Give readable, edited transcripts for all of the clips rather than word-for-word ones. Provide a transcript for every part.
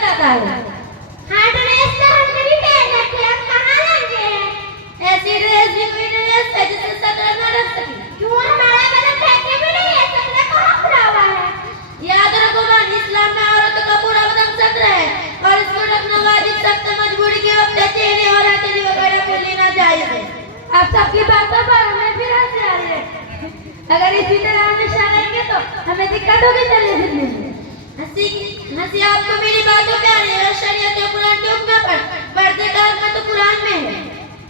बताता है। हाँ ड्रेस तो हमने भी पहन रखी है, कहाँ लगे हैं? ऐसी ड्रेस भी कोई ड्रेस है जिसे सदर न रख सके। क्यों हमारा गला फेंके भी नहीं है, सबने कहाँ खुला हुआ है? याद रखो मान इस्लाम में औरतों का पूरा बदन सत्र है और इसको ढकना वाजिब सख्त मजबूरी के वक्त चेहरे और हथेली वगैरह को लेना जायज है। अब सबकी बातों पर हमें फिर हंसी आ रही है। अगर इसी तरह हमेशा रहेंगे तो हमें दिक्कत होगी चलने फिरने में। हंसी आपको मेरी बातों पे आ रही है। शरीयत और कुरान के हुक्म पर बढ़ते का हुक्म तो कुरान में है।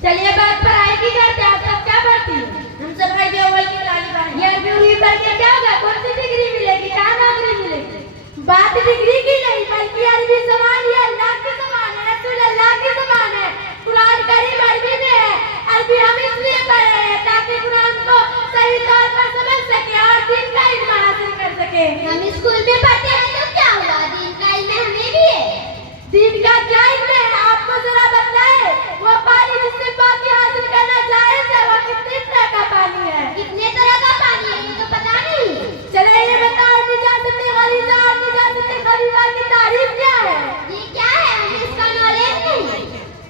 चलिए बात पढ़ाई की करते हैं। आप सब क्या पढ़ती हैं? हम सब अरबी अव्वल की तालिबान हैं। ये अरबी उर्दू पढ़ के क्या होगा? कौन सी डिग्री मिलेगी? कहाँ नौकरी मिलेगी? बात डिग्री की नहीं बल्कि अरबी ज़बान ये अल्लाह की ज़बान है, रसूल अल्लाह की ज़बान है। कुरान करीम अरबी में है। अरबी हम इसलिए पढ़ रहे हैं ताकि कुरान को सही तौर पर समझ सके और दीन का इल्म हासिल कर सके। हम स्कूल में पढ़ते हैं तो क्या हुआ? दीन का इल्म हमें भी है। दीन का क्या इल्म है आपको जरा बताए? वो पानी जिससे पानी हासिल करना जायज है वो कितने तरह का पानी है? कितने तरह का पानी है ये तो पता नहीं। चले ये बताओ निजात-ए गलीज़ा और निजात-ए खफीफा की तारीफ क्या है? ये क्या है? हमें इसका नॉलेज नहीं।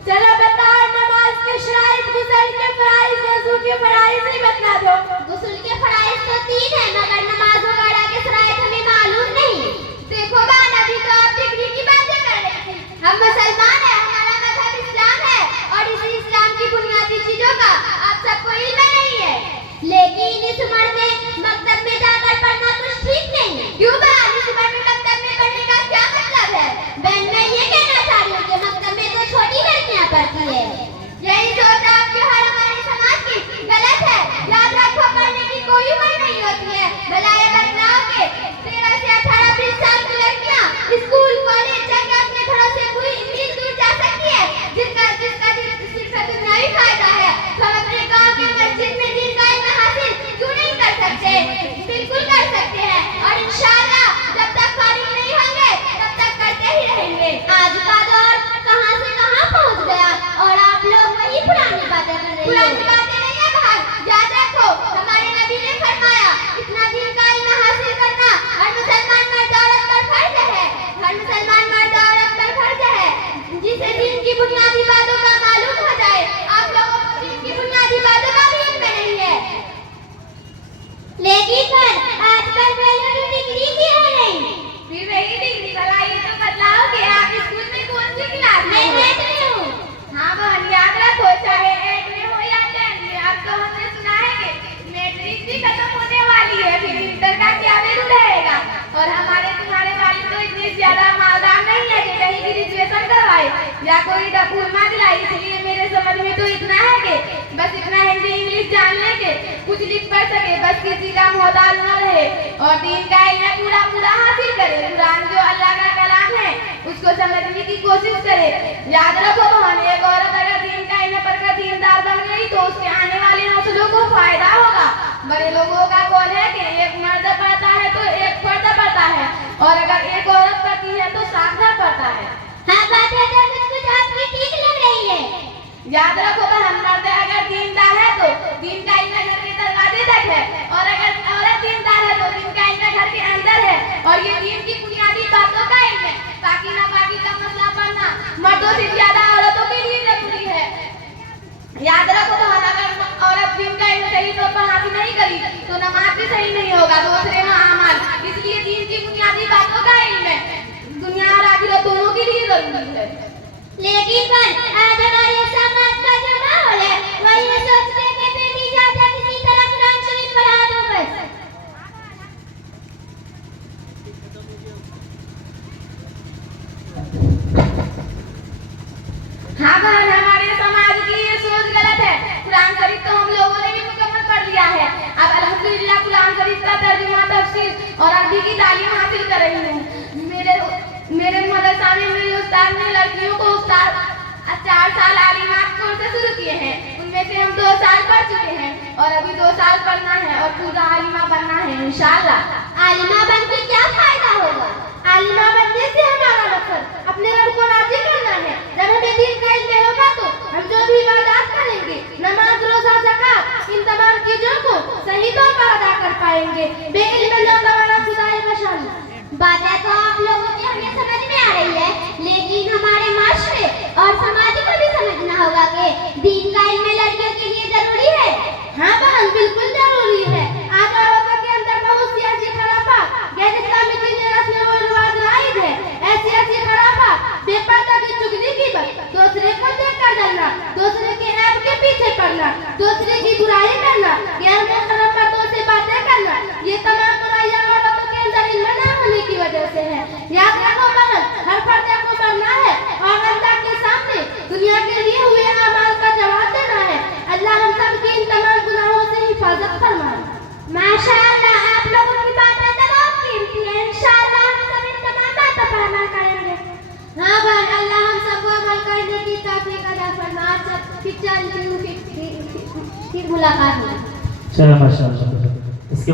चलो बताओ नमाज के शराइत, गुस्ल के फराइज, वज़ू के फराइज ही बता दो। गुस्ल के फराइज तो 3 है मगर नमाज वगैरह के शराइत हमें मालूम नहीं। देखो बहन अभी तो आप डिग्री की बातें कर रही थी। हम मुसलमान हैं, हमारा मजहब इस्लाम है और इस इस्लाम की बुनियादी चीजों का आप सबको इल्म नहीं है। लेकिन इस उम्र में मकतब में जाकर पढ़ना कुछ ठीक नहीं है। क्यों बहन? इस उम्र में मकतब में पढ़ने का क्या मतलब है? बहन मैं ये कहना चाह रही हूँ कि मकतब में तो छोटी लड़कियाँ पढ़ती है। यही सोच आपके और हमारे समाज की गलत है। याद रखो पढ़ने की कोई उम्र नहीं होती है। भला ये बतलाओ के 13 से 18 20 साल की लड़कियाँ स्कूल कॉलेज जाकर अपने घरों से मील दूर जा सकती है जिसका सिर्फ दुनियावी फायदा है। तो हम अपने गाँव के मस्जिद में दीन का इल्म हासिल क्यों नहीं कर सकते? बिल्कुल कर सकते हैं और इंशाअल्लाह जब तक फारिग नहीं होंगे तब तक करते ही रहेंगे। आज का दौर कहां से कहां पहुंच गया और आप लोग वही पुरानी बातें कर रहे हैं। पुरानी बातें नहीं है बहन, याद रखो हमारे नबी ने फरमाया इतना दीन का इल्म हासिल करना हर मुसलमान मर्द औरत पर फर्ज है। हर मुसलमान मर्द औरत पर फर्ज है जिसे दीन की बुनियादी बातों का मालूम हो जाए। आप लोगों को दीन की बुनियादी बातों का भी इल्म नहीं है। लेकिन सर आजकल वैल्यू डिग्री की है नहीं। फिर वही डिग्री भला ये तो बतलाओ कि आप स्कूल में कौन सी क्लास में मैं हो? 8th में हूँ। हाँ बहन याद रखो चाहे 8 में हो या 10 में। अब तो हमने सुना है कि मैट्रिक भी खत्म होने वाली है, फिर इंटर का क्या वैल्यू रहेगा? और हमारे तुम्हारे वाली तो इतनी ज्यादा मालदार नहीं है कि कहीं ग्रेजुएशन करवाए या कोई डिप्लोमा दिलाए। इसलिए मेरे समझ में तो इतना है कि बस इतना हिंदी इंग्लिश जान ले के कुछ लिख पढ़ सके, बस किसी का मोहताज न रहे और दीन का इल्म पूरा पूरा हासिल करे। कुरान जो अल्लाह का कलाम है उसको समझने की कोशिश करे। याद रखो बहन एक औरत अगर दीन का इल्म पढ़कर दीनदार बन गई तो उसके आने वाली नस्लों को फायदा होगा। बड़े लोगों का कौल है कि एक मर्द पढ़ता है तो एक फर्द पढ़ता है और अगर एक औरत पढ़ती है तो साधना पढ़ता है। हाँ बात है तो कुछ आपकी ठीक लग रही है। याद रखो बहन मर्द अगर दीनदार है तो दीन का इल्म घर के दरवाजे तक है और अगर औरत दीनदार है तो दीन का इल्म घर के अंदर है। और ये दीन की बुनियादी बातों का इल्म है। ताकि नापाकी का मसला पढ़ना मर्दों से ज्यादा औरतों के लिए जरूरी है। याद रखो बहन अगर औरत दीन का इल्म सही तौर पर हासिल नहीं करी तो नमाज भी सही नहीं होगा, दूसरे अमाल। इसलिए दीन की बुनियादी बातों का इल्म है दुनिया और आखिरत दोनों के लिए जरूरी है। लेकिन पर आज हमारे समाज का जो माहौल है वो ये सोचते हैं कि बेटी ज्यादा किसी तरह कुरान शरीफ पढ़ा दो बस। हाँ बहन हमारे समाज की ये सोच गलत है। कुरान शरीफ तो हम लोगों ने भी मुकम्मल पढ़ लिया है। अब अल्हम्दुलिल्लाह कुरान शरीफ का तर्जुमा तफसीर और अरबी की तालीम हासिल कर रही हूँ। मेरे मदरसा में मेरे उस्ताद ने लड़कियों को 4 साल आलिमात कोर्स शुरू किए हैं। उनमें से हम 2 साल पढ़ चुके हैं और अभी 2 साल पढ़ना है और पूरा आलिमा बनना है इंशाअल्लाह। आलिमा बन के क्या फायदा होगा? आलिमा बनने से हमारा मकसद अपने रब को राजी करना है। जब हमें दीन का इल्म होगा तो हम जो भी इबादत करेंगे नमाज रोजा ज़कात इन तमाम चीजों को सही तौर पर अदा कर पाएंगे। बेइल्म लोग हमारा खुदा है माशाअल्लाह। बातें तो आप लोगों की हमें समझ में आ रही है फिर चलती हूँ, फिर मुलाकात होगी। चलो माशाल्लाह।